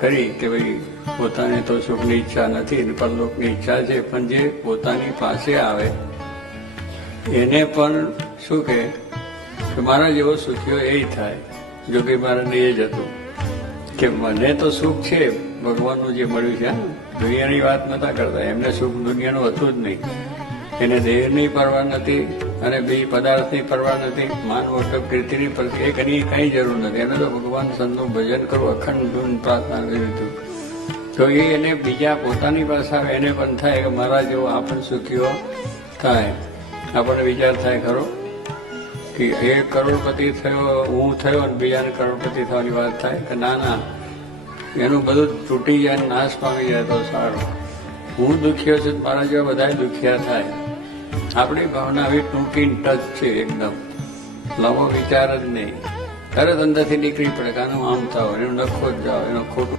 કરી કે ભાઈ પોતાને તો સુખની ઈચ્છા નથી ને પરલોકની ઈચ્છા છે, પણ જે પોતાની પાસે આવે એને પણ શું કે મારા જેવો સુખીઓ એ થાય. જોગી મહારાજને એ જ હતું કે મને તો સુખ છે ભગવાનનું જે મળ્યું છે, દુનિયાની વાત નતા કરતા. એમને સુખ દુનિયાનું હતું જ નહીં. એને દેહની પરવા નથી અને બી પદાર્થની પરવા નથી, માન વખત કીર્તિની એની કઈ જરૂર નથી. એને તો ભગવાન સંતનું ભજન કરવું, અખંડ ધૂન પ્રાર્થના લીધું. તો એને બીજા પોતાની પાસે આવે એને પણ થાય કે મારા જેવો આપણ સુખીઓ થાય. આપણને વિચાર થાય ખરો કે 1 કરોડપતિ થયો હું થયો અને બીજાને કરોડપતિ થવાની વાત થાય કે ના, એનું બધું તૂટી જાય, નાશ પામી જાય તો સારું. હું દુખ્યો છું, મારા જેવા બધા દુખિયા થાય. આપણી ભાવના આવી ટૂંકી ટચ છે, એકદમ લાંબો વિચાર જ નહીં. તરત અંદરથી નીકળી પડે કે આનું આમ થાવ, એનું નખો જ જાઓ, એનું ખોટું